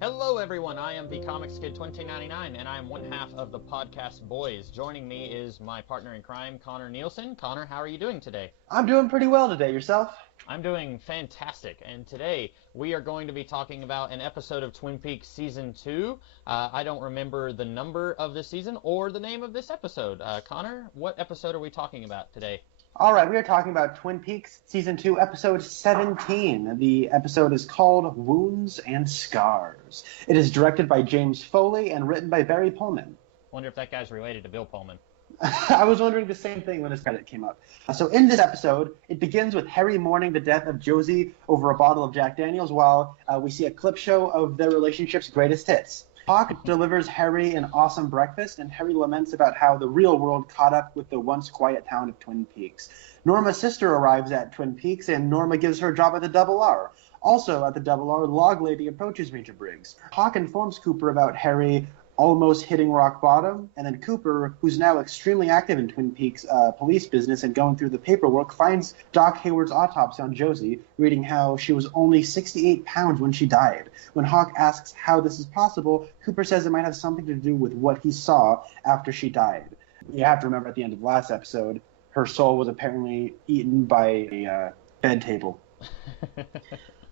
Hello, everyone. I am the Comics Kid 2099, and I am one half of the podcast Boys. Joining me is my partner in crime, Connor Nielsen. Connor, how are you doing today? I'm doing pretty well today. Yourself? I'm doing fantastic, and today we are going to be talking about an episode of Twin Peaks Season 2. I don't remember the number of this season or the name of this episode. Connor, what episode are we talking about today? All right, we are talking about Twin Peaks Season 2, Episode 17. The episode is called Wounds and Scars. It is directed by James Foley and written by Barry Pullman. Wonder if that guy's related to Bill Pullman. I was wondering the same thing when this credit came up. So in this episode, it begins with Harry mourning the death of Josie over a bottle of Jack Daniels while we see a clip show of their relationship's greatest hits. Hawk delivers Harry an awesome breakfast, and Harry laments about how the real world caught up with the once quiet town of Twin Peaks. Norma's sister arrives at Twin Peaks, and Norma gives her a job at the Double R. Also at the Double R, the Log Lady approaches Major Briggs. Hawk informs Cooper about Harry almost hitting rock bottom, and then Cooper, who's now extremely active in Twin Peaks police business and going through the paperwork, finds Doc Hayward's autopsy on Josie, reading how she was only 68 pounds when she died. When Hawk asks how this is possible, Cooper says it might have something to do with what he saw after she died. You have to remember at the end of the last episode, her soul was apparently eaten by a bed table.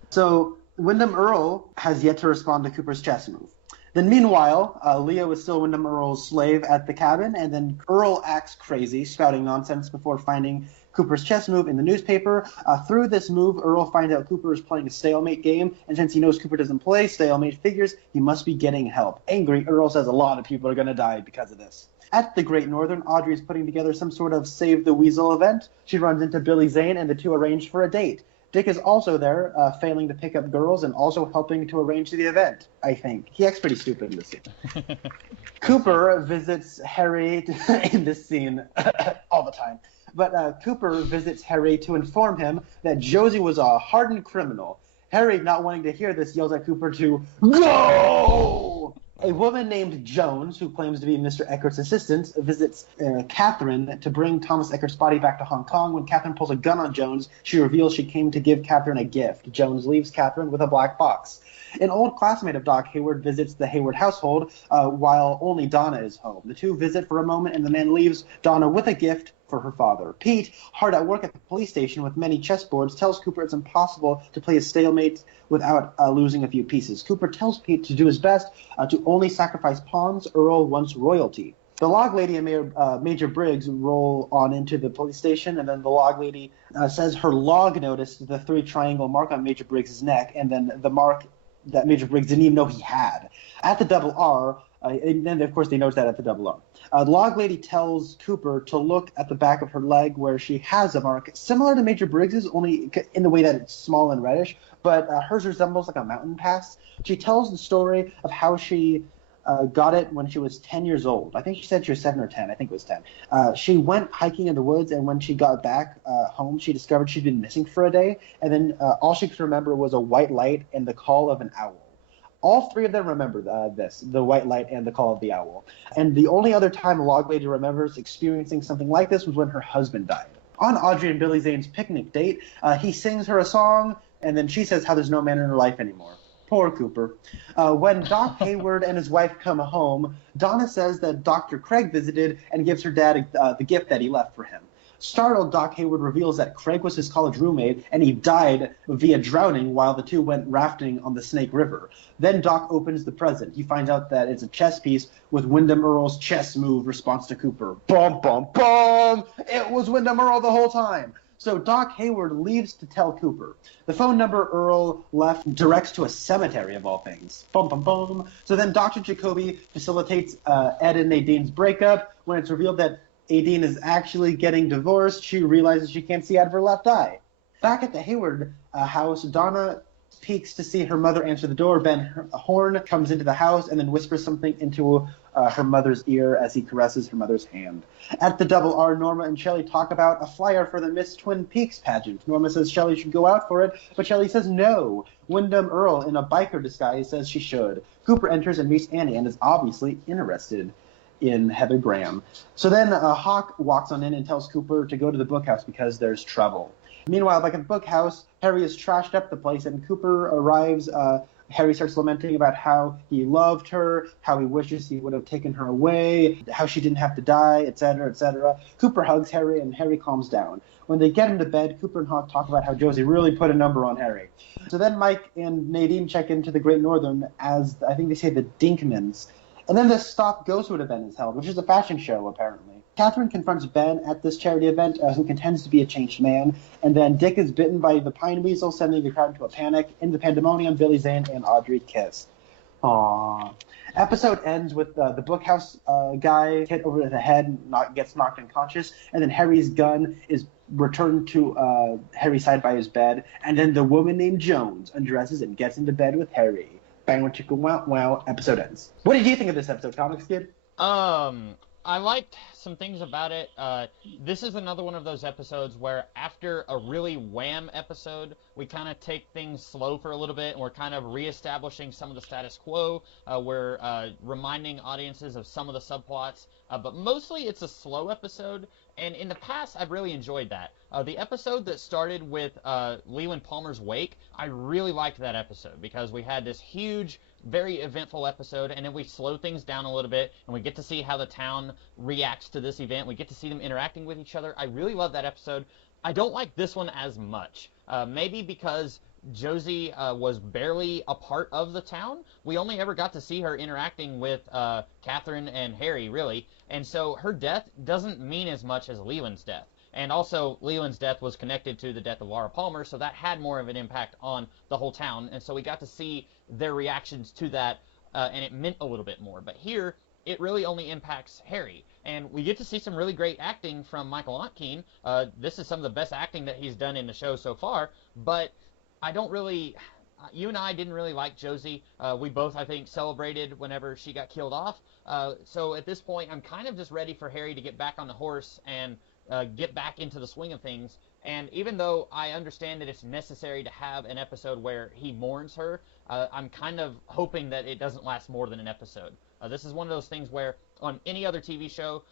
So Wyndham Earl has yet to respond to Cooper's chess move. Then meanwhile, Leo is still Wyndham Earl's slave at the cabin, and then Earl acts crazy, spouting nonsense before finding Cooper's chess move in the newspaper. Through this move, Earl finds out Cooper is playing a stalemate game, and since he knows Cooper doesn't play stalemate figures, he must be getting help. Angry, Earl says a lot of people are going to die because of this. At the Great Northern, Audrey is putting together some sort of Save the Weasel event. She runs into Billy Zane, and the two arrange for a date. Dick is also there, failing to pick up girls and also helping to arrange the event, I think. He acts pretty stupid in this scene. Cooper visits Harry in this scene all the time. But Cooper visits Harry to inform him that Josie was a hardened criminal. Harry, not wanting to hear this, yells at Cooper to go! A woman named Jones, who claims to be Mr. Eckert's assistant, visits Catherine to bring Thomas Eckert's body back to Hong Kong. When Catherine pulls a gun on Jones, she reveals she came to give Catherine a gift. Jones leaves Catherine with a black box. An old classmate of Doc Hayward visits the Hayward household while only Donna is home. The two visit for a moment, and the man leaves Donna with a gift for her father. Pete, hard at work at the police station with many chessboards, tells Cooper it's impossible to play a stalemate without losing a few pieces. Cooper tells Pete to do his best to only sacrifice pawns. Earl wants royalty. The Log Lady and Major Briggs roll on into the police station, and then the Log Lady says her log noticed the 3 triangle mark on Major Briggs' neck, and then the mark that Major Briggs didn't even know he had. At the Double R, and then of course they notice that at the Double R. The Log Lady tells Cooper to look at the back of her leg where she has a mark similar to Major Briggs's, only in the way that it's small and reddish, but hers resembles like a mountain pass. She tells the story of how she got it when she was 10 years old. I think she said she was 7 or 10. I think it was 10. She went hiking in the woods, and when she got back home, she discovered she'd been missing for a day, and then all she could remember was a white light and the call of an owl. All 3 of them remember this, the white light and the call of the owl. And the only other time Log Lady remembers experiencing something like this was when her husband died. On Audrey and Billy Zane's picnic date, he sings her a song, and then she says how there's no man in her life anymore. Poor Cooper. When Doc Hayward and his wife come home, Donna says that Dr. Craig visited and gives her dad the gift that he left for him. Startled, Doc Hayward reveals that Craig was his college roommate, and he died via drowning while the two went rafting on the Snake River. Then Doc opens the present. He finds out that it's a chess piece with Wyndham Earl's chess move response to Cooper. Bum, bum, bum! It was Wyndham Earl the whole time! So Doc Hayward leaves to tell Cooper. The phone number Earl left directs to a cemetery, of all things. Bum, bum, bum. So then Dr. Jacoby facilitates Ed and Nadine's breakup. When it's revealed that Nadine is actually getting divorced, she realizes she can't see out of her left eye. Back at the Hayward house, Donna peeks to see her mother answer the door. Ben Horn comes into the house and then whispers something into her mother's ear as he caresses her mother's hand. At the Double R, Norma and Shelley talk about a flyer for the Miss Twin Peaks pageant. Norma says Shelley should go out for it, but Shelley says no. Wyndham Earl, in a biker disguise, says she should. Cooper enters and meets Annie and is obviously interested in Heather Graham. So then Hawk walks on in and tells Cooper to go to the bookhouse because there's trouble. Meanwhile, back at the book house, Harry has trashed up the place, and Cooper arrives. Harry starts lamenting about how he loved her, how he wishes he would have taken her away, how she didn't have to die, etc., etc. Cooper hugs Harry, and Harry calms down. When they get him to bed, Cooper and Hawk talk about how Josie really put a number on Harry. So then Mike and Nadine check into the Great Northern as, I think they say, the Dinkmans. And then the Stop Ghostwood event is held, which is a fashion show, apparently. Catherine confronts Ben at this charity event, who contends to be a changed man, and then Dick is bitten by the pine weasel, sending the crowd into a panic. In the pandemonium, Billy Zane and Audrey kiss. Aww. Episode ends with the bookhouse guy hit over the head, gets knocked unconscious, and then Harry's gun is returned to Harry's side by his bed, and then the woman named Jones undresses and gets into bed with Harry. Bang, chicka, wow, wow, episode ends. What did you think of this episode, Comics Kid? I liked some things about it. This is another one of those episodes where after a really wham episode, we kind of take things slow for a little bit, and we're kind of reestablishing some of the status quo. We're reminding audiences of some of the subplots, but mostly it's a slow episode, and in the past, I've really enjoyed that. The episode that started with Leland Palmer's wake, I really liked that episode because we had this huge, very eventful episode, and then we slow things down a little bit, and we get to see how the town reacts to this event. We get to see them interacting with each other. I really love that episode. I don't like this one as much. Maybe because Josie was barely a part of the town. We only ever got to see her interacting with Catherine and Harry, really. And so her death doesn't mean as much as Leland's death. And also, Leland's death was connected to the death of Laura Palmer, so that had more of an impact on the whole town. And so we got to see their reactions to that, and it meant a little bit more. But here, it really only impacts Harry. And we get to see some really great acting from Michael Ontkean. This is some of the best acting that he's done in the show so far. But I don't really... You and I didn't really like Josie. We both, I think, celebrated whenever she got killed off. So at this point, I'm kind of just ready for Harry to get back on the horse and get back into the swing of things. And even though I understand that it's necessary to have an episode where he mourns her, I'm kind of hoping that it doesn't last more than an episode. This is one of those things where on any other TV show,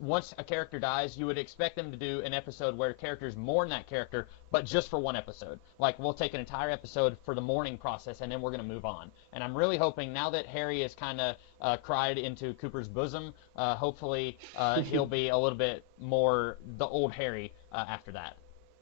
once a character dies, you would expect them to do an episode where characters mourn that character, but just for one episode. Like, we'll take an entire episode for the mourning process, and then we're going to move on. And I'm really hoping, now that Harry has kind of cried into Cooper's bosom, hopefully he'll be a little bit more the old Harry after that.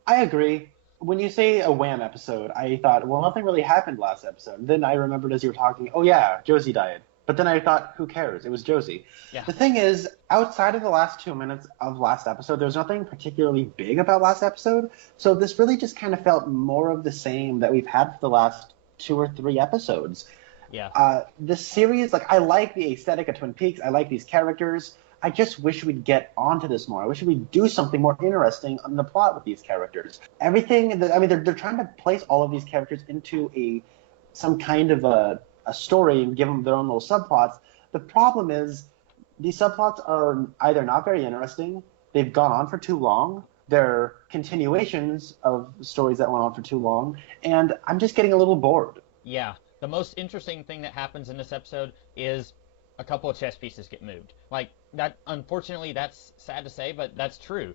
I agree. When you say a wham episode, I thought, well, nothing really happened last episode. And then I remembered as you were talking, oh yeah, Josie died. But then I thought, who cares? It was Josie. Yeah. The thing is, outside of the last 2 minutes of last episode, there was nothing particularly big about last episode. So this really just kind of felt more of the same that we've had for the last 2 or 3 episodes. Yeah. The series, like, I like the aesthetic of Twin Peaks. I like these characters. I just wish we'd get onto this more. I wish we'd do something more interesting on the plot with these characters. They're trying to place all of these characters into some kind of a story and give them their own little subplots. The problem is these subplots are either not very interesting, they've gone on for too long, they're continuations of stories that went on for too long, and I'm just getting a little bored. Yeah. The most interesting thing that happens in this episode is a couple of chess pieces get moved. Like, that, unfortunately, that's sad to say, but that's true.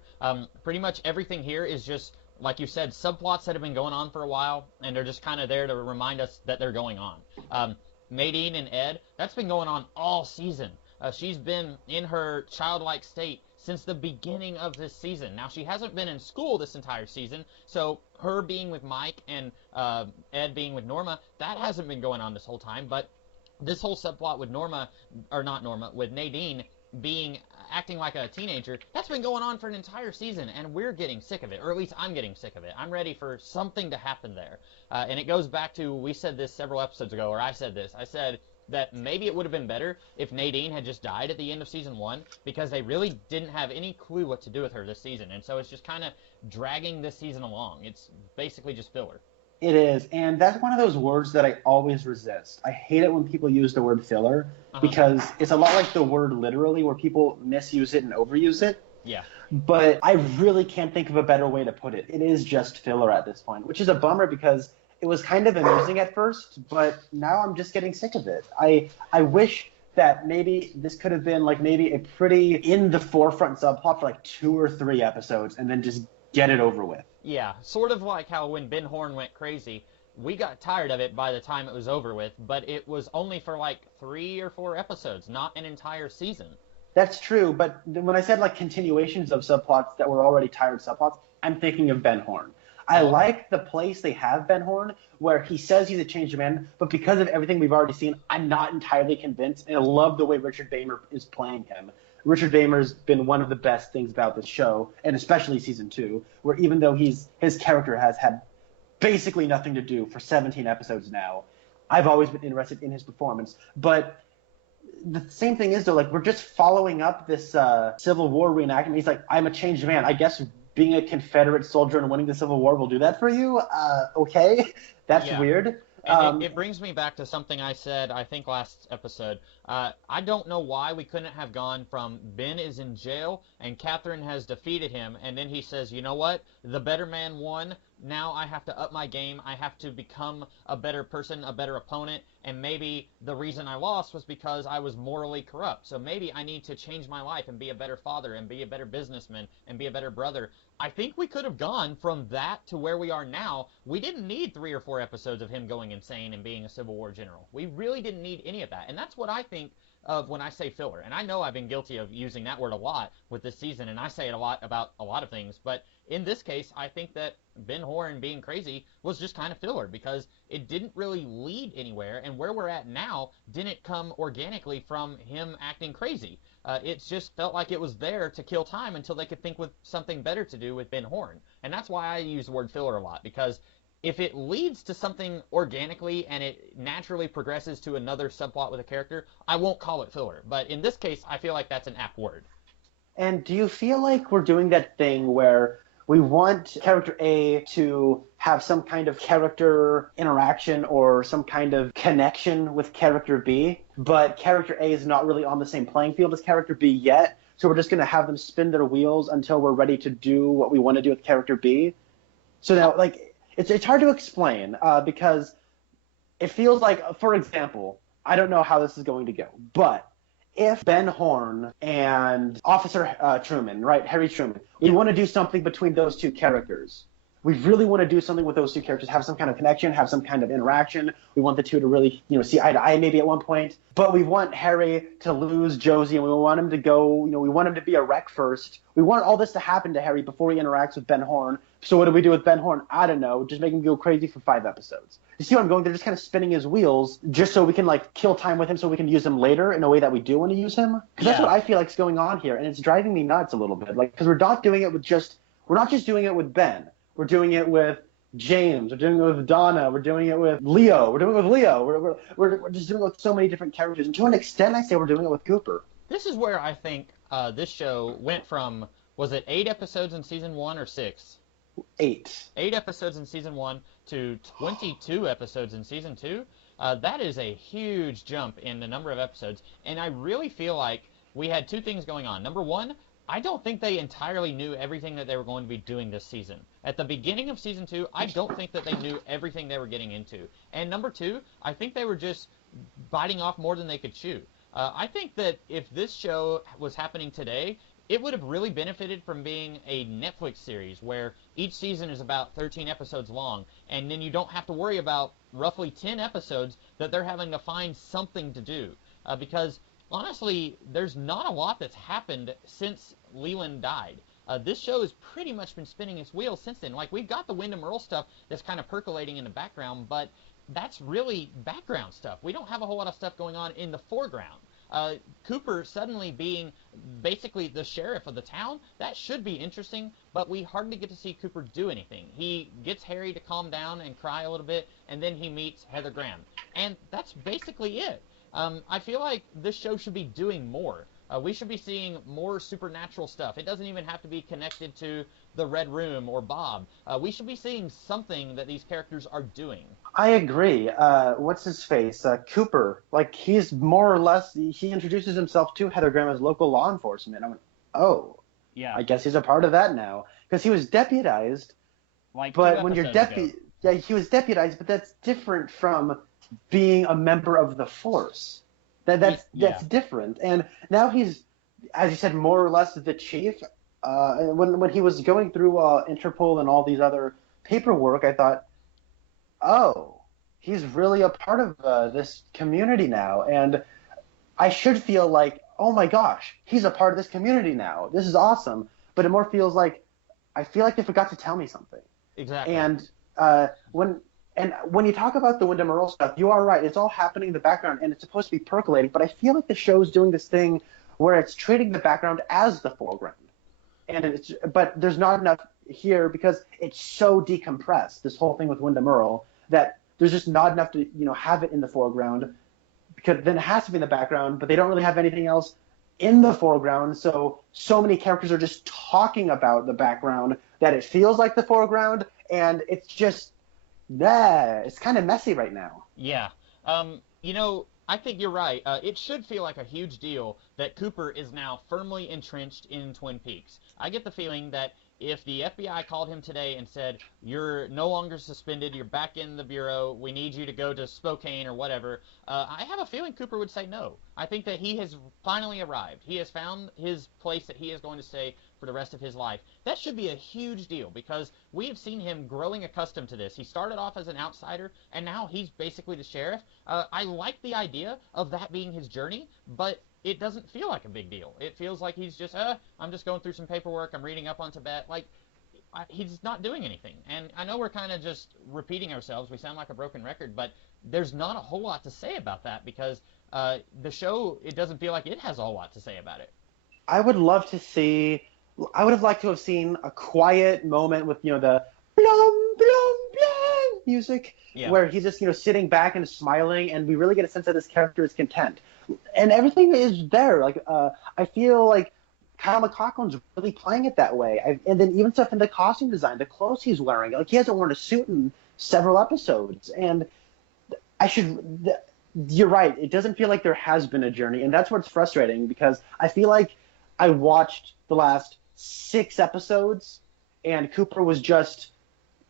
Pretty much everything here is just, like you said, subplots that have been going on for a while, and they're just kind of there to remind us that they're going on. Nadine and Ed, that's been going on all season. She's been in her childlike state since the beginning of this season. Now, she hasn't been in school this entire season, so her being with Mike and Ed being with Norma, that hasn't been going on this whole time, but this whole subplot with with Nadine acting like a teenager, that's been going on for an entire season, and we're getting sick of it, or at least I'm getting sick of it. I'm ready for something to happen there. And it goes back to, we said this several episodes ago, or I said that maybe it would have been better if Nadine had just died at the end of season 1, because they really didn't have any clue what to do with her this season, and so it's just kind of dragging this season along. It's basically just filler. It is, and that's one of those words that I always resist. I hate it when people use the word filler, because it's a lot like the word literally, where people misuse it and overuse it. Yeah. But I really can't think of a better way to put it. It is just filler at this point, which is a bummer because it was kind of amusing at first, but now I'm just getting sick of it. I wish that maybe this could have been like maybe a pretty in the forefront subplot for like 2 or 3 episodes and then just get it over with. Yeah, sort of like how when Ben Horn went crazy, we got tired of it by the time it was over with, but it was only for like 3 or 4 episodes, not an entire season. That's true, but when I said like continuations of subplots that were already tired subplots, I'm thinking of Ben Horn. I Oh, okay. like the place they have Ben Horn, where he says he's a changed man, but because of everything we've already seen, I'm not entirely convinced, and I love the way Richard Beymer is playing him. Richard Beymer's been one of the best things about this show, and especially season 2, where even though his character has had basically nothing to do for 17 episodes now, I've always been interested in his performance. But the same thing is though, like we're just following up this Civil War reenactment. He's like, I'm a changed man. I guess being a Confederate soldier and winning the Civil War will do that for you. Okay, that's Yeah. weird. And it brings me back to something I said, I think, last episode. I don't know why we couldn't have gone from Ben is in jail and Catherine has defeated him, and then he says, you know what? The better man won. Now I have to up my game. I have to become a better person, a better opponent, and maybe the reason I lost was because I was morally corrupt. So maybe I need to change my life and be a better father and be a better businessman and be a better brother. I think we could have gone from that to where we are now. We didn't need 3 or 4 episodes of him going insane and being a Civil War general. We really didn't need any of that. And that's what I think of when I say filler. And I know I've been guilty of using that word a lot with this season, and I say it a lot about a lot of things. But in this case, I think that Ben Horn being crazy was just kind of filler because it didn't really lead anywhere. And where we're at now didn't come organically from him acting crazy. It just felt like it was there to kill time until they could think with something better to do with Ben Horn. And that's why I use the word filler a lot, because if it leads to something organically and it naturally progresses to another subplot with a character, I won't call it filler. But in this case, I feel like that's an apt word. And do you feel like we're doing that thing where we want character A to have some kind of character interaction or some kind of connection with character B, but character A is not really on the same playing field as character B yet, so we're just going to have them spin their wheels until we're ready to do what we want to do with character B? So now, like, it's hard to explain because it feels like, for example, I don't know how this is going to go, but if Ben Horn and Officer Truman, right, Harry Truman, we want to do something between those two characters. We really want to do something with those two characters, have some kind of connection, have some kind of interaction. We want the two to really, see eye to eye maybe at one point. But we want Harry to lose Josie, and we want him to go, we want him to be a wreck first. We want all this to happen to Harry before he interacts with Ben Horn. So what do we do with Ben Horn? I don't know. Just make him go crazy for 5 episodes. You see what I'm going? They're just kind of spinning his wheels just so we can, kill time with him so we can use him later in a way that we do want to use him. Because that's what I feel like is going on here, and it's driving me nuts a little bit. Because we're not doing it with we're not just doing it with Ben. We're doing it with James. We're doing it with Donna. We're doing it with Leo. We're doing it with Leo. We're just doing it with so many different characters. And to an extent, I say we're doing it with Cooper. This is where I think this show went from, was it 8 episodes in season 1 or 6? 8. 8 episodes in season 1 to 22 episodes in season 2. That is a huge jump in the number of episodes. And I really feel like we had 2 things going on. Number 1, I don't think they entirely knew everything that they were going to be doing this season. At the beginning of season 2, I don't think that they knew everything they were getting into. And number 2, I think they were just biting off more than they could chew. I think that if this show was happening today, it would have really benefited from being a Netflix series where each season is about 13 episodes long, and then you don't have to worry about roughly 10 episodes that they're having to find something to do. Because honestly, there's not a lot that's happened since Leland died. This show has pretty much been spinning its wheels since then. We've got the Wyndham Earl stuff that's kind of percolating in the background, but that's really background stuff. We don't have a whole lot of stuff going on in the foreground. Cooper suddenly being basically the sheriff of the town, that should be interesting, but we hardly get to see Cooper do anything. He gets Harry to calm down and cry a little bit, and then he meets Heather Graham. And that's basically it. I feel like this show should be doing more. We should be seeing more supernatural stuff. It doesn't even have to be connected to the Red Room or Bob. We should be seeing something that these characters are doing. I agree. What's his face? Cooper. He's more or less, he introduces himself to Heather Graham as local law enforcement. I went, oh, yeah, I guess he's a part of that now. Because he was deputized. But when you're yeah, he was deputized, but that's different from being a member of the force. That's different. And now he's, as you said, more or less the chief. when he was going through Interpol and all these other paperwork, I thought, oh, he's really a part of this community now, and I should feel like, oh my gosh, he's a part of this community now. This is awesome. But it more feels like I feel like they forgot to tell me something. Exactly. And when you talk about the Windom Earle stuff, you are right. It's all happening in the background, and it's supposed to be percolating. But I feel like the show's doing this thing where it's treating the background as the foreground. But there's not enough here because it's so decompressed, this whole thing with Windom Earle, that there's just not enough to have it in the foreground, because then it has to be in the background, but they don't really have anything else in the foreground, so many characters are just talking about the background that it feels like the foreground, and it's just, it's kind of messy right now. Yeah. I think you're right. It should feel like a huge deal that Cooper is now firmly entrenched in Twin Peaks. I get the feeling that if the FBI called him today and said, you're no longer suspended, you're back in the bureau, we need you to go to Spokane or whatever, I have a feeling Cooper would say no. I think that he has finally arrived. He has found his place that he is going to stay for the rest of his life. That should be a huge deal because we have seen him growing accustomed to this. He started off as an outsider, and now he's basically the sheriff. I like the idea of that being his journey, but it doesn't feel like a big deal. It feels like he's just, I'm just going through some paperwork, I'm reading up on Tibet. Like, he's not doing anything. And I know we're kind of just repeating ourselves. We sound like a broken record, but there's not a whole lot to say about that because the show, it doesn't feel like it has a whole lot to say about it. I would have liked to have seen a quiet moment with, the blum, blum, blum music, where he's just, sitting back and smiling, and we really get a sense that this character is content. And everything is there. Like, I feel like Kyle MacLachlan's really playing it that way. And then even stuff in the costume design, the clothes he's wearing. Like, he hasn't worn a suit in several episodes. And you're right. It doesn't feel like there has been a journey. And that's what's frustrating, because I feel like I watched the last 6 episodes, and Cooper was just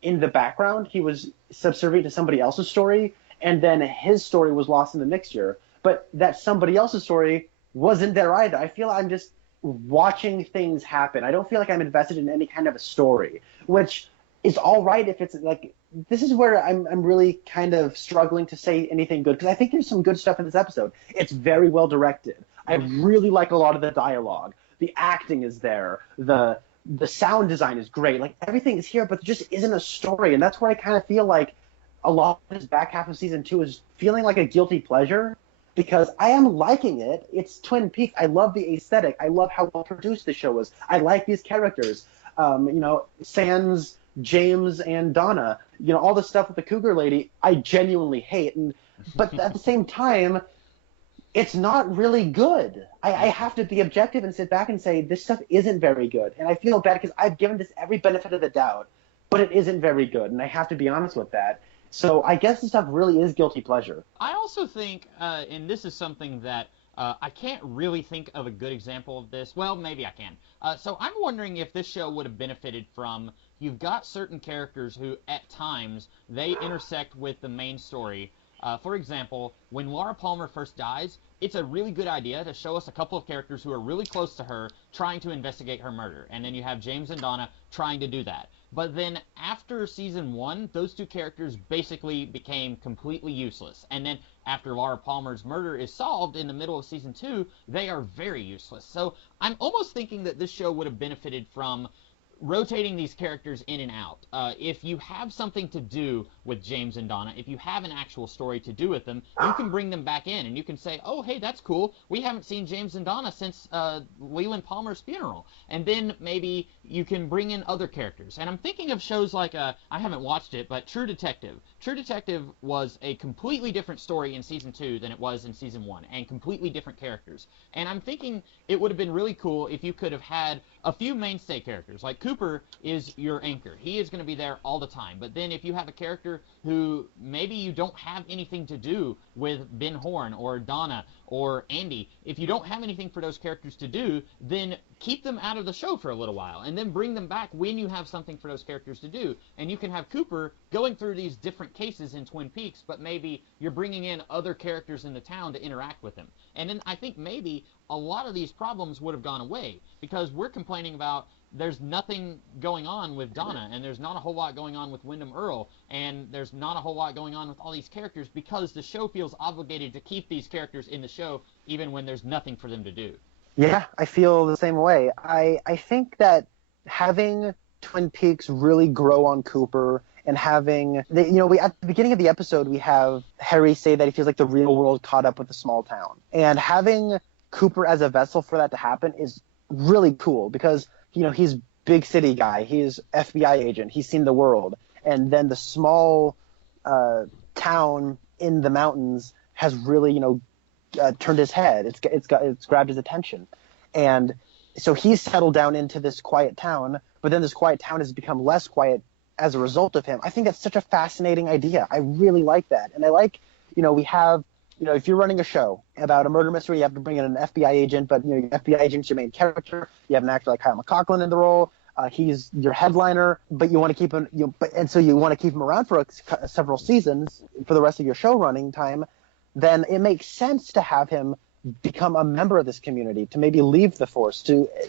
in the background. He was subservient to somebody else's story, and then his story was lost in the mixture. But that somebody else's story wasn't there either. I feel I'm just watching things happen. I don't feel like I'm invested in any kind of a story, which is all right if it's like, this is where I'm really kind of struggling to say anything good, because I think there's some good stuff in this episode. It's very well directed. I really like a lot of the dialogue. The acting is there. The sound design is great. Like, everything is here, but there just isn't a story. And that's where I kind of feel like a lot of this back half of season 2 is feeling like a guilty pleasure, because I am liking it. It's Twin Peaks. I love the aesthetic. I love how well produced the show is. I like these characters. Sans, James, and Donna. All the stuff with the Cougar Lady, I genuinely hate. But at the same time, it's not really good. I have to be objective and sit back and say, this stuff isn't very good. And I feel bad because I've given this every benefit of the doubt, but it isn't very good. And I have to be honest with that. So I guess this stuff really is guilty pleasure. I also think, and this is something that I can't really think of a good example of this. Well, maybe I can. So I'm wondering if this show would have benefited from, you've got certain characters who, at times, they intersect with the main story. For example, when Laura Palmer first dies, it's a really good idea to show us a couple of characters who are really close to her trying to investigate her murder. And then you have James and Donna trying to do that. But then after season 1, those 2 characters basically became completely useless. And then after Laura Palmer's murder is solved in the middle of season 2, they are very useless. So I'm almost thinking that this show would have benefited from rotating these characters in and out. If you have something to do with James and Donna, if you have an actual story to do with them, you can bring them back in and you can say, oh, hey, that's cool. We haven't seen James and Donna since Leland Palmer's funeral. And then maybe you can bring in other characters. And I'm thinking of shows like, I haven't watched it, but True Detective. True Detective was a completely different story in season 2 than it was in season 1, and completely different characters. And I'm thinking it would have been really cool if you could have had a few mainstay characters. Like, Cooper is your anchor. He is going to be there all the time. But then if you have a character who maybe you don't have anything to do with Ben Horne or Donna or Andy, if you don't have anything for those characters to do, then keep them out of the show for a little while and then bring them back when you have something for those characters to do. And you can have Cooper going through these different cases in Twin Peaks, but maybe you're bringing in other characters in the town to interact with him. And then I think maybe a lot of these problems would have gone away, because we're complaining about there's nothing going on with Donna, and there's not a whole lot going on with Wyndham Earl, and there's not a whole lot going on with all these characters because the show feels obligated to keep these characters in the show even when there's nothing for them to do. Yeah, I feel the same way. I think that having Twin Peaks really grow on Cooper and having, at the beginning of the episode, we have Harry say that he feels like the real world caught up with the small town. And having Cooper as a vessel for that to happen is really cool because, he's big city guy. He's FBI agent. He's seen the world. And then the small town in the mountains has really, turned his head. It's grabbed his attention. And so he's settled down into this quiet town, but then this quiet town has become less quiet as a result of him. I think that's such a fascinating idea. I really like that. And I like, we have, if you're running a show about a murder mystery, you have to bring in an FBI agent, but, your FBI agent's your main character. You have an actor like Kyle MacLachlan in the role. He's your headliner, but you want to keep him, and so you want to keep him around for several seasons for the rest of your show running time. Then it makes sense to have him become a member of this community, to maybe leave the force.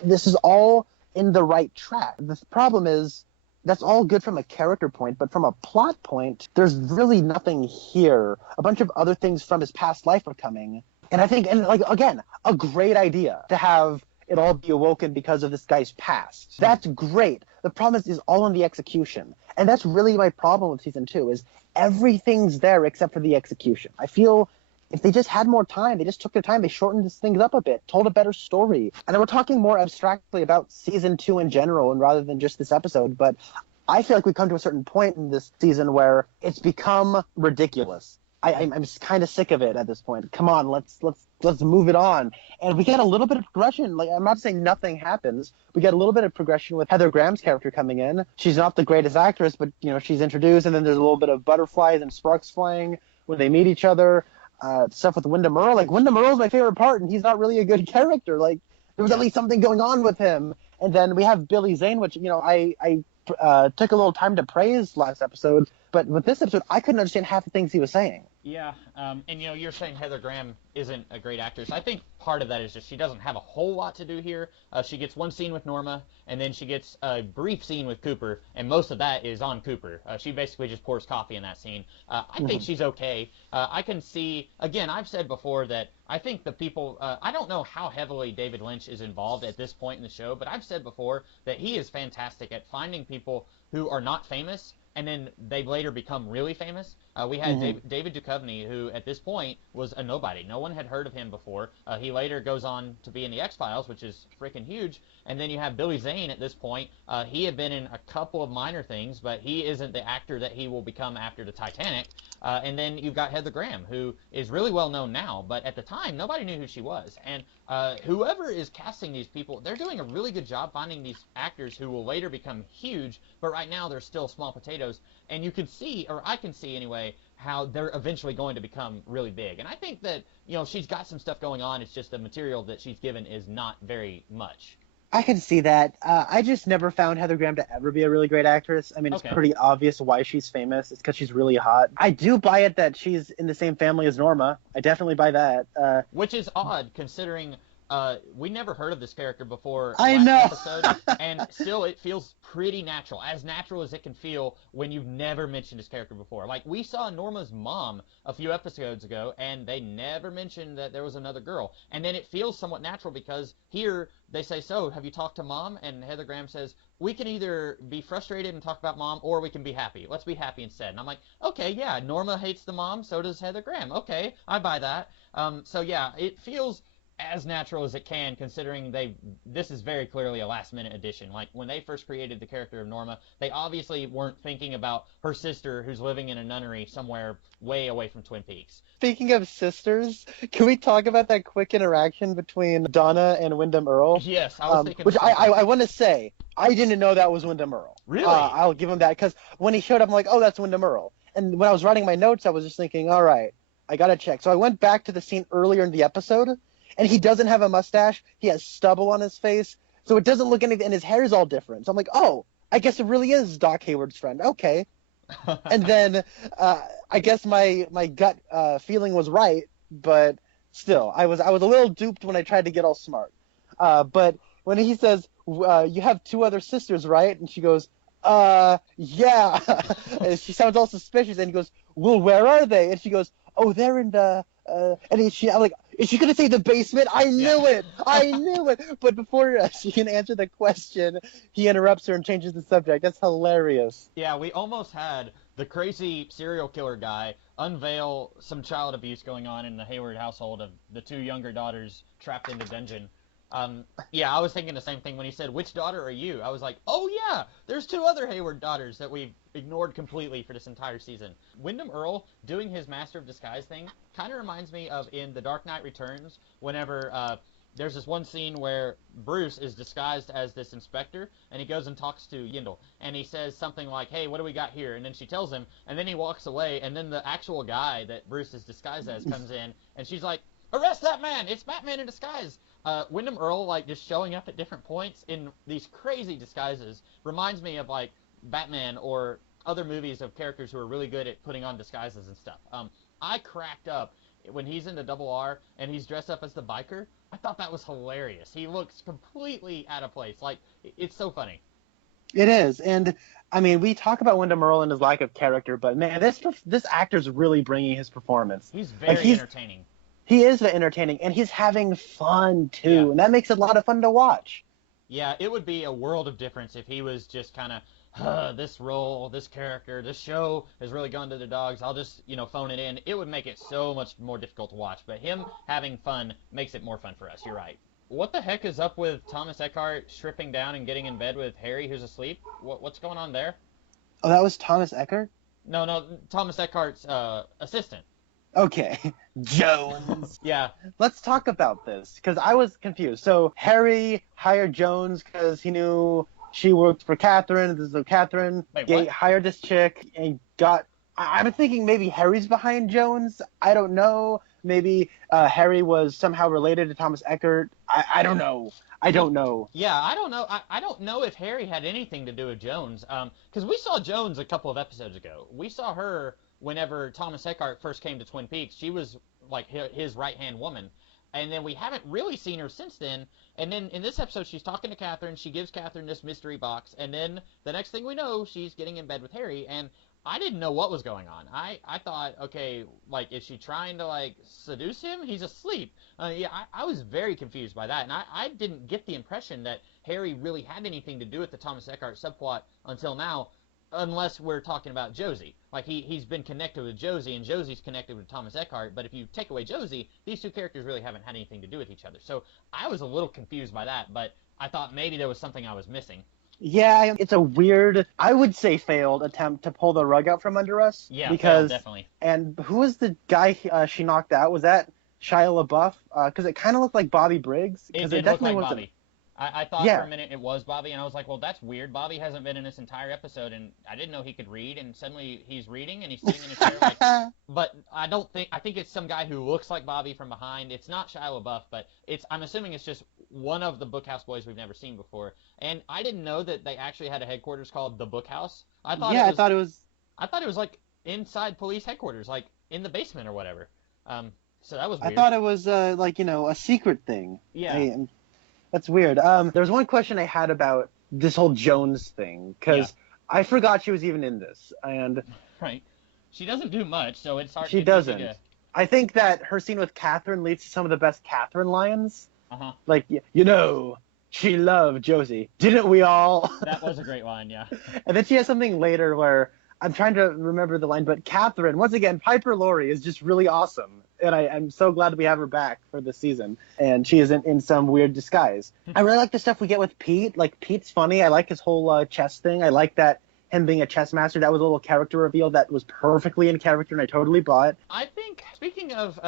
This is all in the right track. The problem is that's all good from a character point, but from a plot point, there's really nothing here. A bunch of other things from his past life are coming. And I think, again, a great idea to have it all be awoken because of this guy's past. That's great. The problem is all in the execution. And that's really my problem with season 2 is everything's there except for the execution. I feel if they just had more time, they just took their time, they shortened these things up a bit, told a better story. And we're talking more abstractly about season 2 in general and rather than just this episode, but I feel like we've come to a certain point in this season where it's become ridiculous. I'm kind of sick of it at this point. Come on, let's move it on. And we get a little bit of progression. Like, I'm not saying nothing happens. We get a little bit of progression with Heather Graham's character coming in. She's not the greatest actress, but she's introduced, and then there's a little bit of butterflies and sparks flying when they meet each other. Stuff with Wyndham Earl. Like, Wyndham Earl's my favorite part, and he's not really a good character. Like, there was at least something going on with him. And then we have Billy Zane, which, I took a little time to praise last episode, but with this episode, I couldn't understand half the things he was saying. Yeah, and you're saying Heather Graham isn't a great actress. I think part of that is just she doesn't have a whole lot to do here. She gets one scene with Norma, and then she gets a brief scene with Cooper, and most of that is on Cooper. She basically just pours coffee in that scene. I think she's okay. I can see, again, I've said before that I think the people, I don't know how heavily David Lynch is involved at this point in the show, but I've said before that he is fantastic at finding people who are not famous and then they later become really famous. We had David Duchovny, who at this point was a nobody. No one had heard of him before. He later goes on to be in the X-Files, which is freaking huge. And then you have Billy Zane at this point. He had been in a couple of minor things, but he isn't the actor that he will become after the Titanic. And then you've got Heather Graham, who is really well known now, but at the time, nobody knew who she was. And whoever is casting these people, they're doing a really good job finding these actors who will later become huge, but right now they're still small potatoes. And you can see, or I can see anyway, how they're eventually going to become really big. And I think that, she's got some stuff going on. It's just the material that she's given is not very much. I can see that. I just never found Heather Graham to ever be a really great actress. I mean, it's pretty obvious why she's famous. It's because she's really hot. I do buy it that she's in the same family as Norma. I definitely buy that. Which is odd, considering we never heard of this character before I know. episode, and still it feels pretty natural as it can feel when you've never mentioned his character before. Like, we saw Norma's mom a few episodes ago, and they never mentioned that there was another girl. And then it feels somewhat natural because here they say, so, have you talked to mom? And Heather Graham says, we can either be frustrated and talk about mom, or we can be happy. Let's be happy instead. And I'm like, okay, yeah, Norma hates the mom, so does Heather Graham. Okay, I buy that. So yeah, it feels as natural as it can, considering this is very clearly a last-minute addition. Like, when they first created the character of Norma, they obviously weren't thinking about her sister who's living in a nunnery somewhere way away from Twin Peaks. Speaking of sisters, can we talk about that quick interaction between Donna and Wyndham Earl? Yes, I was thinking... Which I want to say, I didn't know that was Wyndham Earl. Really? I'll give him that, because when he showed up, I'm like, oh, that's Wyndham Earl. And when I was writing my notes, I was just thinking, all right, I got to check. So I went back to the scene earlier in the episode, and he doesn't have a mustache. He has stubble on his face. So it doesn't look anything, and his hair is all different. So I'm like, oh, I guess it really is Doc Hayward's friend. Okay. And then I guess my gut feeling was right, but still, I was a little duped when I tried to get all smart. But when he says, you have two other sisters, right? And she goes, yeah. And she sounds all suspicious, and he goes, well, where are they? And she goes, oh, they're in the, I'm like, is she going to say the basement? I knew it! I knew it! But before she can answer the question, he interrupts her and changes the subject. That's hilarious. Yeah, we almost had the crazy serial killer guy unveil some child abuse going on in the Hayward household of the two younger daughters trapped in the dungeon. Yeah, I was thinking the same thing when he said, which daughter are you? I was like, oh yeah, there's two other Hayward daughters that we've ignored completely for this entire season. Wyndham Earle doing his Master of Disguise thing kind of reminds me of in The Dark Knight Returns, whenever there's this one scene where Bruce is disguised as this inspector, and he goes and talks to Yindel, and he says something like, hey, what do we got here? And then she tells him, and then he walks away, and then the actual guy that Bruce is disguised as comes in, and she's like, arrest that man! It's Batman in disguise! Wyndham Earle, like, just showing up at different points in these crazy disguises reminds me of, like, Batman or other movies of characters who are really good at putting on disguises and stuff. I cracked up when he's in the Double R and he's dressed up as the biker. I thought that was hilarious. He looks completely out of place. Like, it's so funny. It is, and I mean, we talk about Wyndham Earle and his lack of character, but man, this actor's really bringing his performance. He's very entertaining. He is very entertaining, and he's having fun, too, Yeah. and that makes it a lot of fun to watch. Yeah, it would be a world of difference if he was just kind of, this role, this character, this show has really gone to the dogs. I'll just, phone it in. It would make it so much more difficult to watch, but him having fun makes it more fun for us. You're right. What the heck is up with Thomas Eckhart stripping down and getting in bed with Harry, who's asleep? What's going on there? Oh, that was Thomas Eckhart? No, Thomas Eckhart's assistant. Okay. Jones. Yeah. Let's talk about this, because I was confused. So Harry hired Jones because he knew she worked for Catherine. So Catherine hired this chick and I'm thinking maybe Harry's behind Jones. I don't know. Maybe Harry was somehow related to Thomas Eckhart. I don't know. I don't know. Yeah, I don't know. I don't know if Harry had anything to do with Jones. Because we saw Jones a couple of episodes ago. We saw her whenever Thomas Eckhart first came to Twin Peaks. She was like his right-hand woman. And then we haven't really seen her since then. And then in this episode, she's talking to Catherine. She gives Catherine this mystery box. And then the next thing we know, she's getting in bed with Harry. And I didn't know what was going on. I thought, okay, like, is she trying to, like, seduce him? He's asleep. Yeah, I was very confused by that. And I didn't get the impression that Harry really had anything to do with the Thomas Eckhart subplot until now, unless we're talking about Josie. Like, he's been connected with Josie, and Josie's connected with Thomas Eckhart, but if you take away Josie, these two characters really haven't had anything to do with each other. So I was a little confused by that, but I thought maybe there was something I was missing. Yeah, it's a weird, I would say failed attempt to pull the rug out from under us. Yeah, because, definitely. And who was the guy she knocked out? Was that Shia LaBeouf? Because it kind of looked like Bobby Briggs. It did look like Bobby. I thought for a minute it was Bobby, and I was like, well, that's weird. Bobby hasn't been in this entire episode, and I didn't know he could read, and suddenly he's reading, and he's sitting in a chair like... But I think it's some guy who looks like Bobby from behind. It's not Shia LaBeouf, but I'm assuming it's just one of the Bookhouse boys we've never seen before. And I didn't know that they actually had a headquarters called the Bookhouse. I thought it was like inside police headquarters, like in the basement or whatever. So that was weird. I thought it was a secret thing. Yeah. That's weird. There's one question I had about this whole Jones thing, because I forgot she was even in this. And right. She doesn't do much, so it's hard she doesn't. I think that her scene with Catherine leads to some of the best Catherine lines. Uh-huh. Like, she loved Josie. Didn't we all? That was a great line, yeah. And then she has something later where, I'm trying to remember the line, but Catherine, once again, Piper Laurie is just really awesome. And I'm so glad we have her back for this season. And she isn't in some weird disguise. I really like the stuff we get with Pete. Like, Pete's funny. I like his whole chess thing. I like that him being a chess master. That was a little character reveal that was perfectly in character, and I totally bought. I think, speaking of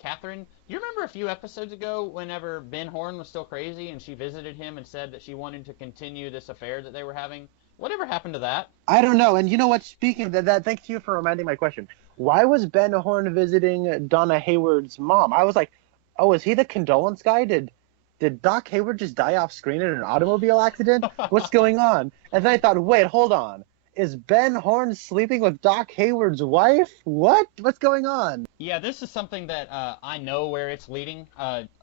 Catherine, you remember a few episodes ago whenever Ben Horne was still crazy and she visited him and said that she wanted to continue this affair that they were having? Whatever happened to that? I don't know. And you know what? Speaking of that, thanks to you for reminding my question. Why was Ben Horne visiting Donna Hayward's mom? I was like, oh, is he the condolence guy? Did Doc Hayward just die off screen in an automobile accident? What's going on? And then I thought, wait, hold on. Is Ben Horne sleeping with Doc Hayward's wife? What? What's going on? Yeah, this is something that I know where it's leading.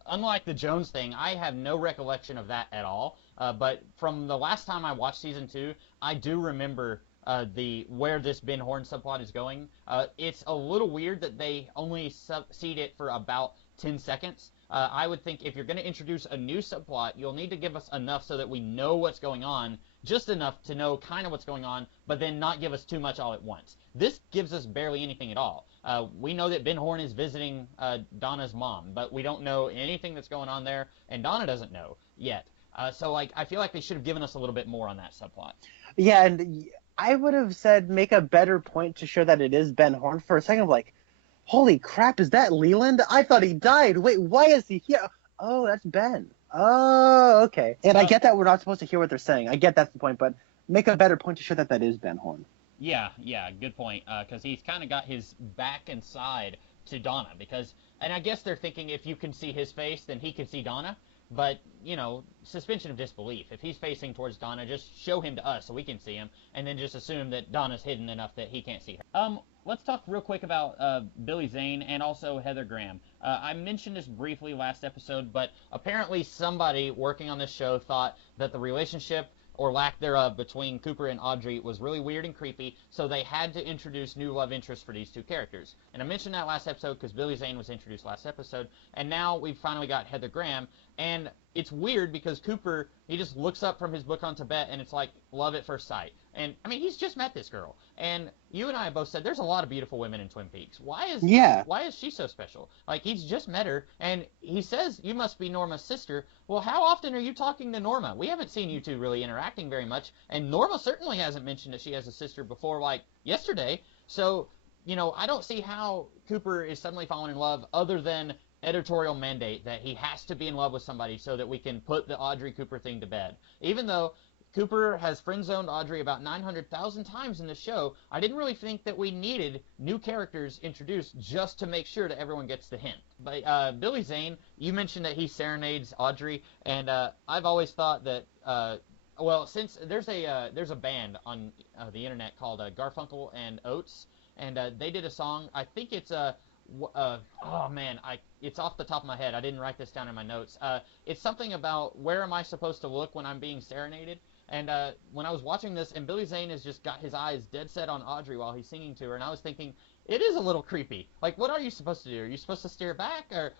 Unlike the Jones thing, I have no recollection of that at all. But from the last time I watched season 2, I do remember where this Ben Horn subplot is going. It's a little weird that they only seed it for about 10 seconds. I would think if you're going to introduce a new subplot, you'll need to give us enough so that we know what's going on, just enough to know kind of what's going on, but then not give us too much all at once. This gives us barely anything at all. We know that Ben Horn is visiting Donna's mom, but we don't know anything that's going on there, and Donna doesn't know yet. So I feel like they should have given us a little bit more on that subplot. Yeah, and I would have said make a better point to show that it is Ben Horn. For a second, like, holy crap, is that Leland? I thought he died. Wait, why is he here? Oh, that's Ben. Oh, okay. And I get that we're not supposed to hear what they're saying. I get that's the point, but make a better point to show that that is Ben Horn. Yeah, good point. Because he's kind of got his back and side to Donna. And I guess they're thinking if you can see his face, then he can see Donna. But, suspension of disbelief. If he's facing towards Donna, just show him to us so we can see him, and then just assume that Donna's hidden enough that he can't see her. Let's talk real quick about Billy Zane and also Heather Graham. I mentioned this briefly last episode, but apparently somebody working on this show thought that the relationship or lack thereof between Cooper and Audrey was really weird and creepy, so they had to introduce new love interests for these two characters. And I mentioned that last episode because Billy Zane was introduced last episode, and now we've finally got Heather Graham, and it's weird because Cooper, he just looks up from his book on Tibet, and it's like love at first sight. And, he's just met this girl. And you and I both said there's a lot of beautiful women in Twin Peaks. Why is she so special? He's just met her, and he says, you must be Norma's sister. Well, how often are you talking to Norma? We haven't seen you two really interacting very much, and Norma certainly hasn't mentioned that she has a sister before, yesterday. So, I don't see how Cooper is suddenly falling in love other than editorial mandate that he has to be in love with somebody so that we can put the Audrey Cooper thing to bed. Even though Cooper has friend-zoned Audrey about 900,000 times in the show, I didn't really think that we needed new characters introduced just to make sure that everyone gets the hint. But Billy Zane, you mentioned that he serenades Audrey, and I've always thought that, since there's a band on the internet called Garfunkel and Oates, and they did a song, I think it's it's off the top of my head. I didn't write this down in my notes. It's something about where am I supposed to look when I'm being serenaded? And when I was watching this, and Billy Zane has just got his eyes dead set on Audrey while he's singing to her, and I was thinking, it is a little creepy. What are you supposed to do? Are you supposed to stare back? Or,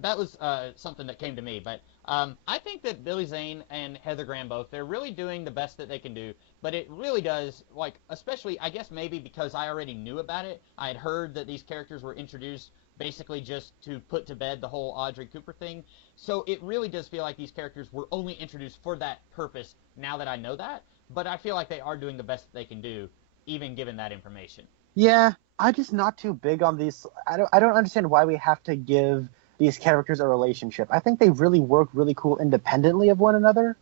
that was something that came to me. But I think that Billy Zane and Heather Graham both, they're really doing the best that they can do. But it really does, especially, I guess maybe because I already knew about it. I had heard that these characters were introduced basically just to put to bed the whole Audrey Cooper thing. So it really does feel like these characters were only introduced for that purpose now that I know that. But I feel like they are doing the best that they can do, even given that information. Yeah, I'm just not too big on these. I don't understand why we have to give these characters a relationship. I think they really work really cool independently of one another.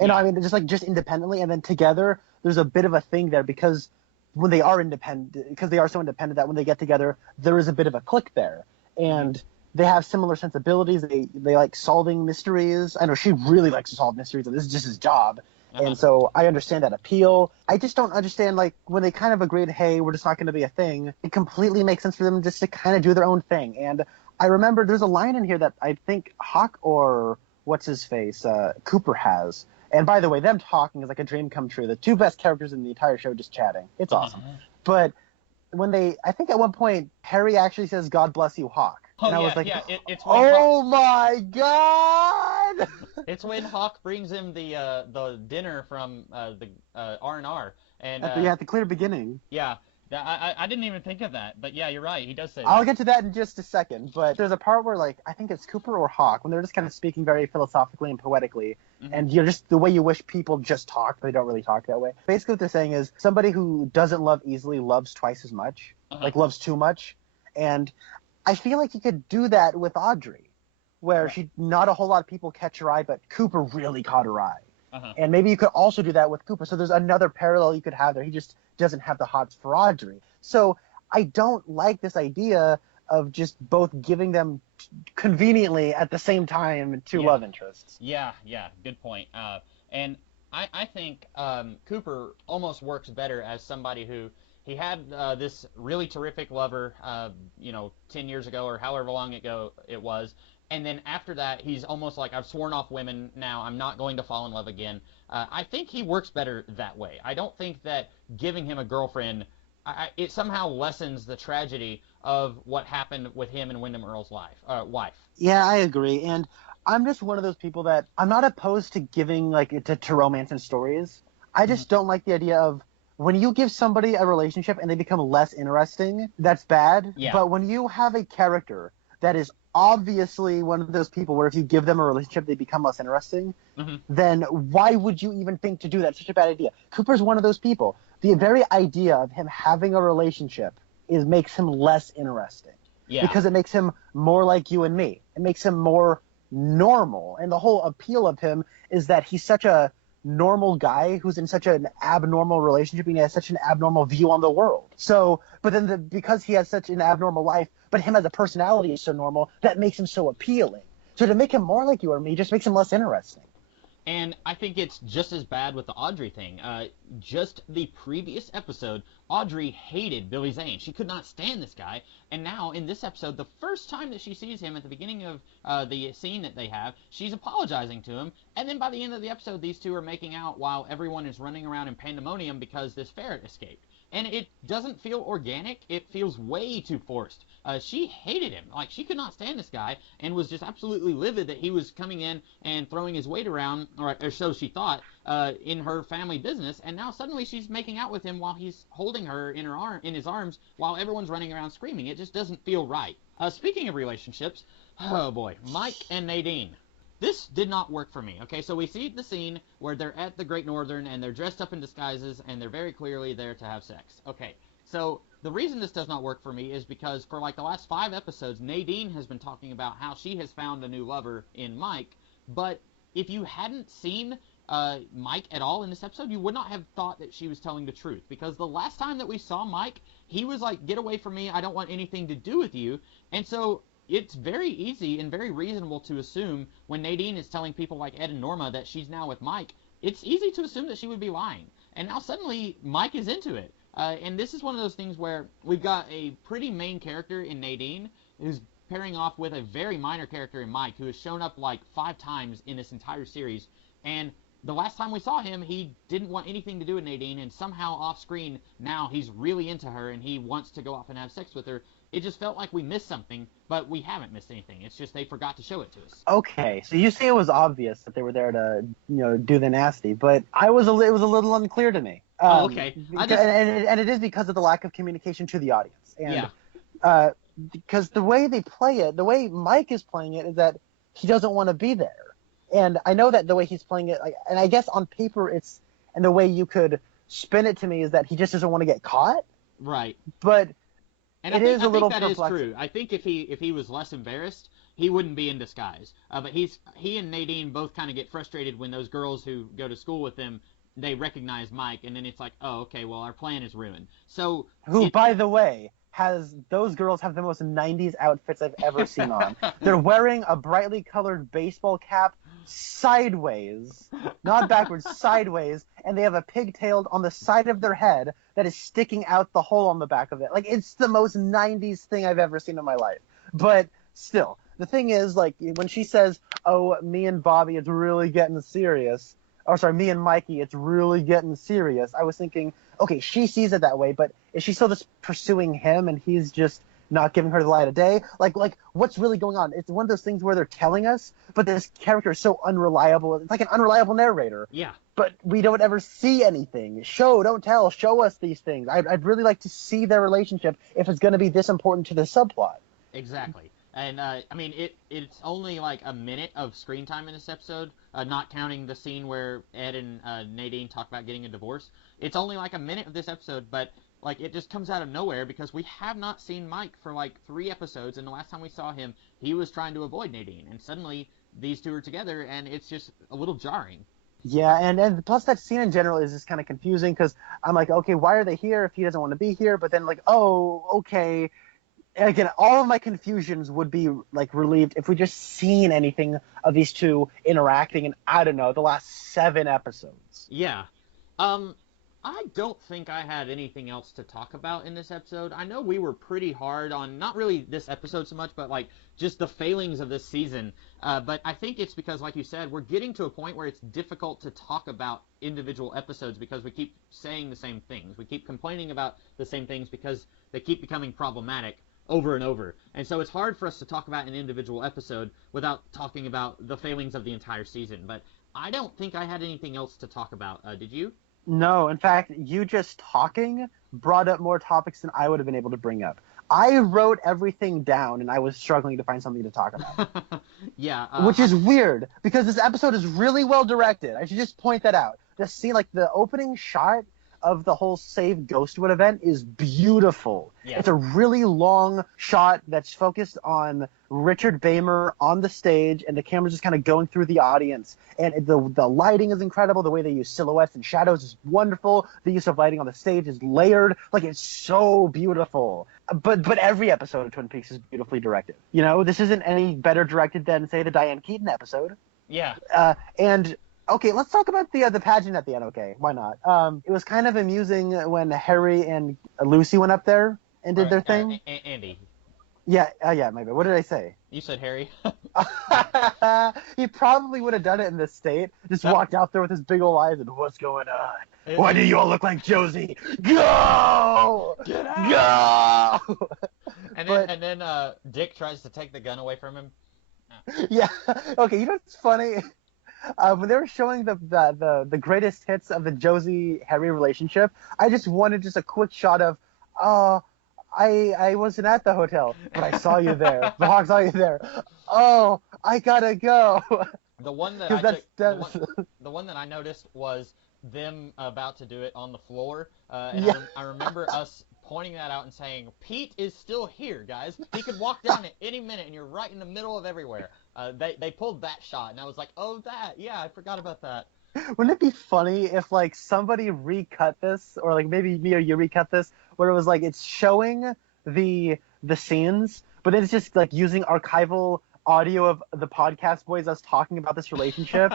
And yeah. Just independently, and then together, there's a bit of a thing there because when they are independent, because they are so independent that when they get together, there is a bit of a click there. And they have similar sensibilities. They like solving mysteries. I know she really likes to solve mysteries, and this is just his job. And so I understand that appeal. I just don't understand, when they kind of agreed, hey, we're just not going to be a thing, it completely makes sense for them just to kind of do their own thing. And I remember there's a line in here that I think Hawk or what's-his-face, Cooper has. And by the way, them talking is like a dream come true. The two best characters in the entire show just chatting. It's awesome. But I think at one point, Harry actually says, God bless you, Hawk. Oh, and I yeah, was like, yeah. Oh my God! It's when Hawk brings him the dinner from the R&R. At the clear beginning. Yeah. I didn't even think of that, but yeah, you're right. He does say that. I'll get to that in just a second, but there's a part where, I think it's Cooper or Hawk, when they're just kind of speaking very philosophically and poetically, and just the way you wish people just talk, but they don't really talk that way. Basically what they're saying is somebody who doesn't love easily loves twice as much, loves too much, and I feel like you could do that with Audrey, where not a whole lot of people catch her eye, but Cooper really caught her eye. And maybe you could also do that with Cooper. So there's another parallel you could have there. He just doesn't have the hots for Audrey. So I don't like this idea of just both giving them conveniently at the same time two love interests. Yeah, good point. And I think Cooper almost works better as somebody who he had this really terrific lover, 10 years ago or however long ago it was, and then after that, he's almost like, I've sworn off women now. I'm not going to fall in love again. I think he works better that way. I don't think that giving him a girlfriend, it somehow lessens the tragedy of what happened with him and Wyndham Earle's wife. Yeah, I agree. And I'm just one of those people that I'm not opposed to giving to romance in stories. I just don't like the idea of when you give somebody a relationship and they become less interesting, that's bad. Yeah. But when you have a character that is obviously one of those people where if you give them a relationship, they become less interesting, then why would you even think to do that? It's such a bad idea. Cooper's one of those people. The very idea of him having a relationship makes him less interesting. Yeah. Because it makes him more like you and me. It makes him more normal. And the whole appeal of him is that he's such a normal guy who's in such an abnormal relationship and he has such an abnormal view on the world. So, but then because he has such an abnormal life, but him as a personality is so normal, that makes him so appealing. So to make him more like you or me just makes him less interesting. And I think it's just as bad with the Audrey thing. Just the previous episode, Audrey hated Billy Zane. She could not stand this guy. And now, in this episode, the first time that she sees him at the beginning of the scene that they have, she's apologizing to him. And then by the end of the episode, these two are making out while everyone is running around in pandemonium because this ferret escaped. And it doesn't feel organic. It feels way too forced. She hated him. Like, she could not stand this guy and was just absolutely livid that he was coming in and throwing his weight around, or so she thought, in her family business. And now suddenly she's making out with him while he's holding her in his arms while everyone's running around screaming. It just doesn't feel right. Speaking of relationships, oh boy, Mike and Nadine. This did not work for me. Okay, so we see the scene where they're at the Great Northern and they're dressed up in disguises and they're very clearly there to have sex. Okay, so the reason this does not work for me is because for like the last 5 episodes, Nadine has been talking about how she has found a new lover in Mike, but if you hadn't seen Mike at all in this episode, you would not have thought that she was telling the truth, because the last time that we saw Mike, he was like, get away from me, I don't want anything to do with you, and so it's very easy and very reasonable to assume when Nadine is telling people like Ed and Norma that she's now with Mike, it's easy to assume that she would be lying. And now suddenly Mike is into it. And this is one of those things where we've got a pretty main character in Nadine who's pairing off with a very minor character in Mike who has shown up like 5 times in this entire series. And the last time we saw him, he didn't want anything to do with Nadine, and somehow off screen now he's really into her and he wants to go off and have sex with her. It just felt like we missed something, but we haven't missed anything. It's just they forgot to show it to us. Okay, so you say it was obvious that they were there to, do the nasty, but it was a little unclear to me. Okay. And it is because of the lack of communication to the audience. And, because the way they play it, the way Mike is playing it, is that he doesn't want to be there. And I know that the way he's playing it, and I guess on paper and the way you could spin it to me is that he just doesn't want to get caught. Right. But and I think that is true. I think if he was less embarrassed, he wouldn't be in disguise. But he and Nadine both kind of get frustrated when those girls who go to school with him, they recognize Mike, and then it's like, oh, okay, well, our plan is ruined. So by the way, those girls have the most 90s outfits I've ever seen on. They're wearing a brightly colored baseball cap sideways, not backwards, sideways, and they have a pigtail on the side of their head that is sticking out the hole on the back of it. Like, it's the most 90s thing I've ever seen in my life. But still, the thing is, like, when she says, oh, me and Bobby, it's really getting serious, or sorry, me and Mikey, it's really getting serious, I was thinking, okay, she sees it that way, but is she still just pursuing him and he's just not giving her the light of day? Like what's really going on? It's one of those things where they're telling us, but this character is so unreliable. It's like an unreliable narrator. Yeah. But we don't ever see anything. Don't tell. Show us these things. I'd really like to see their relationship if it's going to be this important to the subplot. Exactly. And, I mean, it's only like a minute of screen time in this episode, not counting the scene where Ed and Nadine talk about getting a divorce. It's only like a minute of this episode, but, like, it just comes out of nowhere because we have not seen Mike for, like, 3 episodes, and the last time we saw him, he was trying to avoid Nadine, and suddenly these two are together, and it's just a little jarring. Yeah, and plus that scene in general is just kind of confusing because I'm like, okay, why are they here if he doesn't want to be here? But then, like, oh, okay. And again, all of my confusions would be, like, relieved if we just seen anything of these two interacting in, I don't know, the last 7 episodes. Yeah. I don't think I had anything else to talk about in this episode. I know we were pretty hard on, not really this episode so much, but like just the failings of this season. But I think it's because, like you said, we're getting to a point where it's difficult to talk about individual episodes because we keep saying the same things. We keep complaining about the same things because they keep becoming problematic over and over. And so it's hard for us to talk about an individual episode without talking about the failings of the entire season. But I don't think I had anything else to talk about. Did you? No, in fact, you just talking brought up more topics than I would have been able to bring up. I wrote everything down, and I was struggling to find something to talk about. Yeah. Which is weird, because this episode is really well directed. I should just point that out. Just see, like, the opening shot of the whole Save Ghostwood event is beautiful. Yeah. It's a really long shot that's focused on Richard Bamer on the stage, and the camera's just kind of going through the audience. And the lighting is incredible. The way they use silhouettes and shadows is wonderful. The use of lighting on the stage is layered. Like, it's so beautiful. But every episode of Twin Peaks is beautifully directed. You know, this isn't any better directed than, say, the Diane Keaton episode. Yeah. And okay, let's talk about the pageant at the end. Okay, why not? It was kind of amusing when Harry and Lucy went up there and did their thing. Andy. Yeah, maybe. What did I say? You said Harry. He probably would have done it in this state. Just walked out there with his big old eyes and, what's going on? Why do you all look like Josie? Go! Get out! Go! And then Dick tries to take the gun away from him. Yeah. Okay, you know what's funny? When they were showing the greatest hits of the Josie-Harry relationship, I just wanted just a quick shot of, I wasn't at the hotel, but I saw you there. The Hawk saw you there. Oh, I gotta go. The one that the one that I noticed was them about to do it on the floor. And yeah. I remember us pointing that out and saying, Pete is still here, guys. He could walk down at any minute, and you're right in the middle of everywhere. They pulled that shot, and I was like, oh, yeah, I forgot about that. Wouldn't it be funny if, like, somebody recut this, or, like, maybe me or you recut this, where it was, like, it's showing the scenes, but then it's just, like, using archival audio of the podcast boys us talking about this relationship.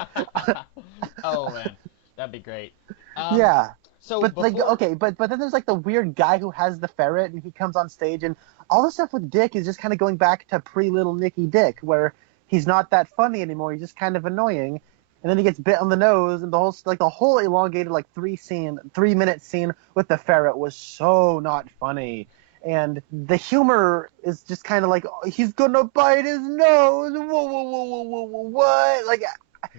Oh, man. That'd be great. Yeah. So but then there's like the weird guy who has the ferret, and he comes on stage, and all the stuff with Dick is just kind of going back to pre-Little Nicky Dick, where he's not that funny anymore. He's just kind of annoying, and then he gets bit on the nose, and the whole elongated 3-minute scene with the ferret was so not funny. And the humor is just kind of like, oh, he's gonna bite his nose. Whoa, what? Like,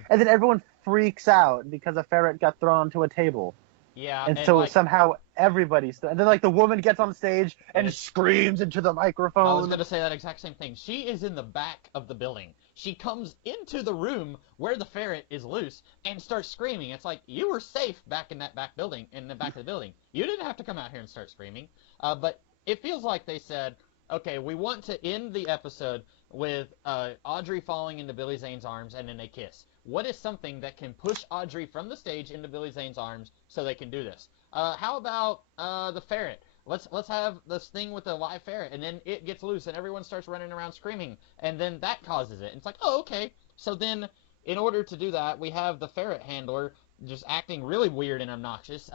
and then everyone freaks out because a ferret got thrown onto a table. Yeah, and so somehow everybody's... And then, the woman gets on stage and screams into the microphone. I was going to say that exact same thing. She is in the back of the building. She comes into the room where the ferret is loose and starts screaming. It's like, you were safe back in that back building, in the back of the building. You didn't have to come out here and start screaming. But it feels like they said, okay, we want to end the episode with Audrey falling into Billy Zane's arms, and then they kiss. What is something that can push Audrey from the stage into Billy Zane's arms so they can do this? How about the ferret? Let's have this thing with the live ferret, and then it gets loose, and everyone starts running around screaming, and then that causes it. And it's like, oh, okay. So then, in order to do that, we have the ferret handler just acting really weird and obnoxious.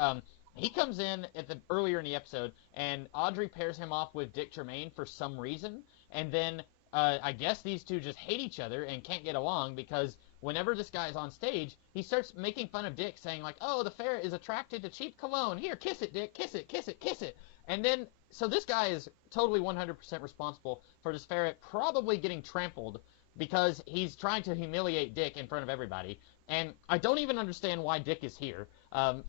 He comes in earlier in the episode, and Audrey pairs him off with Dick Tremaine for some reason, and then I guess these two just hate each other and can't get along because whenever this guy is on stage, he starts making fun of Dick, saying like, oh, the ferret is attracted to cheap cologne. Here, kiss it, Dick. Kiss it, kiss it, kiss it. And then, so this guy is totally 100% responsible for this ferret probably getting trampled because he's trying to humiliate Dick in front of everybody. And I don't even understand why Dick is here.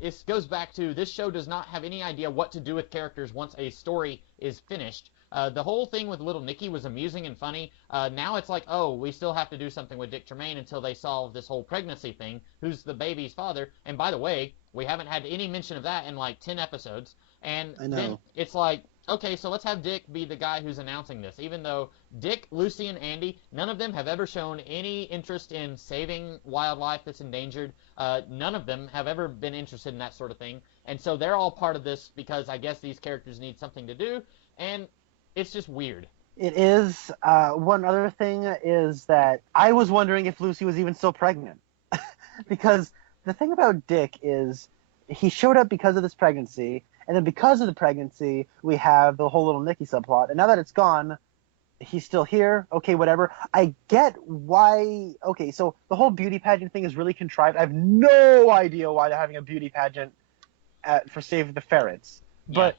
It goes back to this show does not have any idea what to do with characters once a story is finished. The whole thing with Little Nicky was amusing and funny. Now it's like, oh, we still have to do something with Dick Tremaine until they solve this whole pregnancy thing. Who's the baby's father? And by the way, we haven't had any mention of that in like 10 episodes. And then it's like, okay, so let's have Dick be the guy who's announcing this. Even though Dick, Lucy, and Andy, none of them have ever shown any interest in saving wildlife that's endangered. None of them have ever been interested in that sort of thing. And so they're all part of this because I guess these characters need something to do. And it's just weird. It is. One other thing is that I was wondering if Lucy was even still pregnant. Because the thing about Dick is he showed up because of this pregnancy, and then because of the pregnancy, we have the whole little Nikki subplot. And now that it's gone, he's still here. Okay, whatever. I get why. Okay, so the whole beauty pageant thing is really contrived. I have no idea why they're having a beauty pageant for Save the Ferrets. But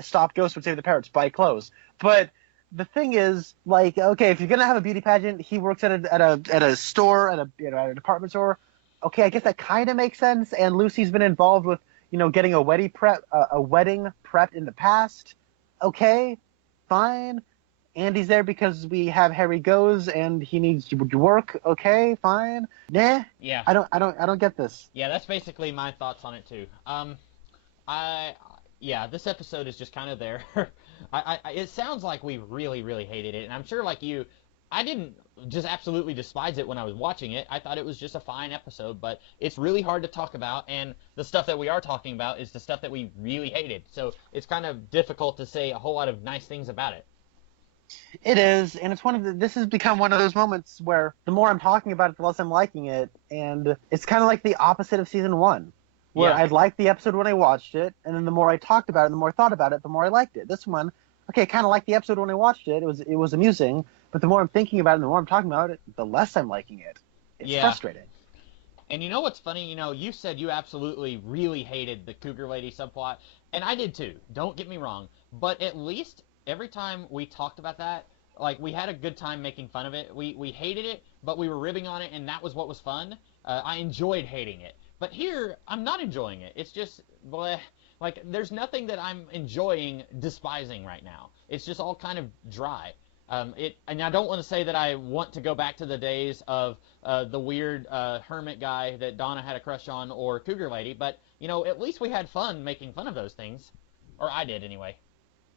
Stop Ghost would save the parrots. Buy clothes. But the thing is, like, okay, if you're gonna have a beauty pageant, he works at a store, at a department store. Okay, I guess that kind of makes sense. And Lucy's been involved with, getting a wedding prepped in the past. Okay, fine. Andy's there because we have Harry Goes and he needs to work. Okay, fine. Nah. Yeah. I don't get this. Yeah, that's basically my thoughts on it too. This episode is just kind of there. It sounds like we really, really hated it, and I'm sure, like you, I didn't just absolutely despise it when I was watching it. I thought it was just a fine episode, but it's really hard to talk about, and the stuff that we are talking about is the stuff that we really hated. So it's kind of difficult to say a whole lot of nice things about it. It is, and this has become one of those moments where the more I'm talking about it, the less I'm liking it, and it's kind of like the opposite of season 1. Where I liked the episode when I watched it, and then the more I talked about it, the more I thought about it, the more I liked it. This one, okay, I kind of liked the episode when I watched it. It was amusing, but the more I'm thinking about it, and the more I'm talking about it, the less I'm liking it. It's frustrating. And you know what's funny? You said you absolutely really hated the Cougar Lady subplot, and I did too. Don't get me wrong, but at least every time we talked about that, like, we had a good time making fun of it. We hated it, but we were ribbing on it, and that was what was fun. I enjoyed hating it. But here, I'm not enjoying it. It's just, bleh. Like, there's nothing that I'm enjoying despising right now. It's just all kind of dry. And I don't want to say that I want to go back to the days of the weird hermit guy that Donna had a crush on, or Cougar Lady, but, at least we had fun making fun of those things. Or I did, anyway.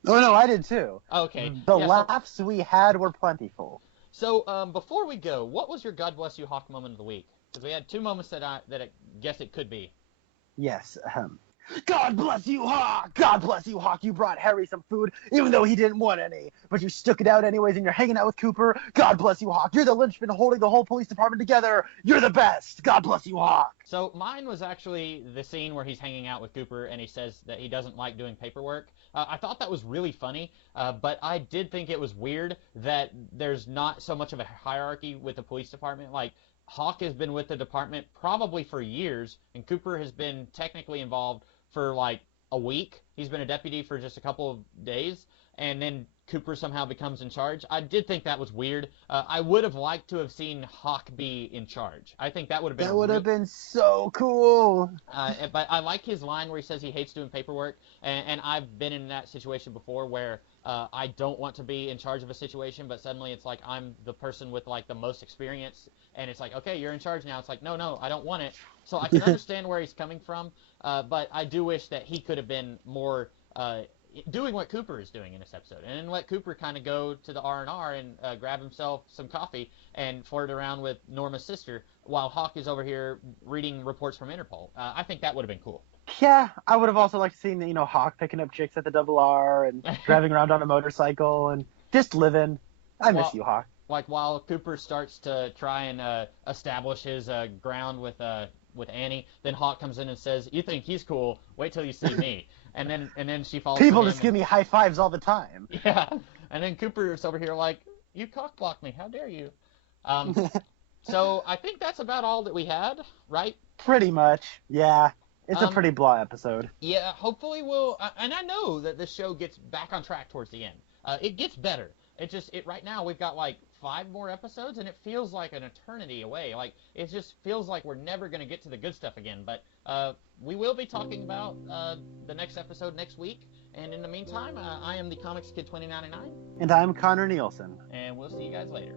Oh, no, I did too. Okay. The laughs we had were plentiful. So, before we go, what was your God Bless You Hawk moment of the week? Because we had 2 moments that I guess it could be. Yes. God bless you, Hawk! God bless you, Hawk! You brought Harry some food, even though he didn't want any. But you stuck it out anyways, and you're hanging out with Cooper. God bless you, Hawk! You're the linchpin holding the whole police department together. You're the best! God bless you, Hawk! So mine was actually the scene where he's hanging out with Cooper, and he says that he doesn't like doing paperwork. I thought that was really funny, but I did think it was weird that there's not so much of a hierarchy with the police department. Like, Hawk has been with the department probably for years, and Cooper has been technically involved for like a week. He's been a deputy for just a couple of days, and then Cooper somehow becomes in charge. I did think that was weird. I would have liked to have seen Hawk be in charge. I think that would have been... That would have been so cool. But I like his line where he says he hates doing paperwork, and I've been in that situation before where I don't want to be in charge of a situation, but suddenly it's like I'm the person with like the most experience, and it's like, okay, you're in charge now. It's like, no, I don't want it. So I can understand where he's coming from, but I do wish that he could have been more... doing what Cooper is doing in this episode, and then let Cooper kind of go to the R&R and grab himself some coffee and flirt around with Norma's sister while Hawk is over here reading reports from Interpol. I think that would have been cool. Yeah, I would have also liked to see, Hawk picking up chicks at the Double R and driving around on a motorcycle and just living. I miss you, Hawk. Like, while Cooper starts to try and establish his ground with Annie, then Hawk comes in and says, "You think he's cool? Wait till you see me." And then she falls. People just give me high fives all the time. Yeah, and then Cooper's over here like, "You cockblocked me. How dare you?" So I think that's about all that we had, right? Pretty much, yeah. It's a pretty blah episode. Yeah, hopefully we'll... and I know that this show gets back on track towards the end. It gets better. Right now we've got like 5 more episodes, and it feels like an eternity away. Like, it just feels like we're never going to get to the good stuff again. But we will be talking about the next episode next week. And in the meantime, I am the Comics Kid 2099. And I'm Connor Nielsen. And we'll see you guys later.